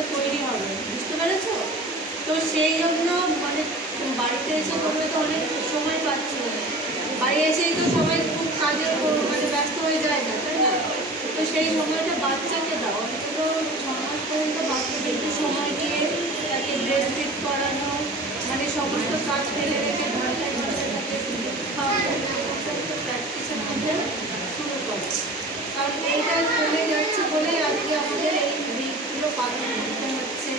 বাচ্চা তৈরি হবে, বুঝতে পেরেছো? তো সেই জন্য মানে বাড়িতে এসে তোমরা তো অনেক সময় পাচ্ছ, বাড়ি এসেই তো সবাই খুব কাজে মানে ব্যস্ত হয়ে যায় না, তাই না? তো সেই সময়টা বাচ্চাকে দাও, অন্তত 6 মাস পর্যন্ত বাচ্চাকে একটু সময় দিয়ে তাকে ব্রেস্ট ফিড করানো, মানে সমস্ত কাজ ফেলে রেখে ঘন্টায় ঘন্টায় তাকে খাওয়ানো, প্র্যাকটিসের মধ্যে শুরু করো। কারণ এইটা চলে যাচ্ছে বলেই আজকে আমাদের এই দিকগুলো পালন করতে হচ্ছে।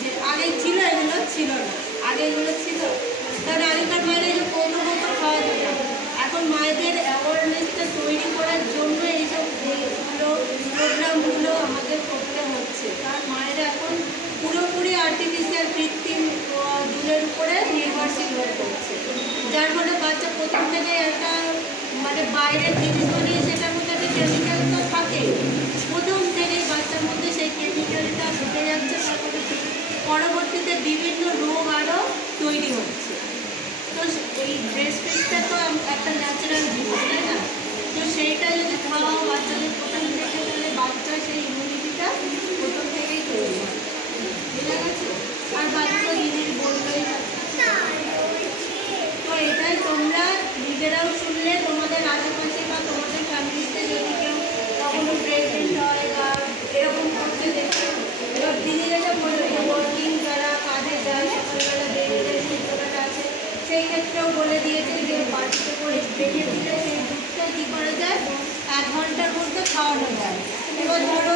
যে আগে ছিল এগুলো ছিল না, আগে এগুলো ছিল, কারণ আগেকার মায়েরা এই যে কৌটো কৌটো খাওয়া যেত। এখন মায়েদের অ্যাওয়ারনেসটা তৈরি করার জন্য এইসব প্রোগ্রামগুলো আমাদের করতে হচ্ছে। কারণ মায়েরা এখন পুরোপুরি আর্টিফিশিয়াল কৃত্রিম দুধের উপরে নির্ভরশীল হয়ে পড়ছে, যার ফলে বাচ্চা প্রথম থেকে একটা মানে বাইরের জিনিস বানিয়ে সেটার মধ্যে একটা কেমিক্যাল তো থাকে, প্রথম থেকেই বাচ্চার মধ্যে সেই কেমিক্যালটা ঢুকে যাচ্ছে, তারপরে পরবর্তীতে বিভিন্ন রোগ আরও তৈরি হচ্ছে। তো এই ব্রেস্ট ফিডটা তো একটা ন্যাচারাল জিনিস, তাই না? তো সেইটা যদি খাওয়াও বাচ্চাদের প্রথম থেকে, তাহলে বাচ্চার সেই ইমিউনিটিটা প্রথম থেকেই তৈরি হয়, বুঝা গেছে? আর বাচ্চা জিনিস বললেই তো এটাই তোমরা নিজেরাও শুনলে, তোমাদের আশেপাশে বা তোমাদের ফ্যামিলিতে যদি কেউ কখনো প্রেগনেন্ট হয় বা এরকম করতে দেখো, এবার দিদি যেটা বললো যে ওয়ার্কিং যারা কাজে যায় সকালবেলা বেরিয়ে শিক্ষকতা আছে, সেই ক্ষেত্রেও বলে দিয়েছে যে বাড়িতে করে রেখে দিলে সেই দুধটা কী করা যায় 1 ঘন্টার মধ্যে খাওয়ানো যায়। এবার ধরো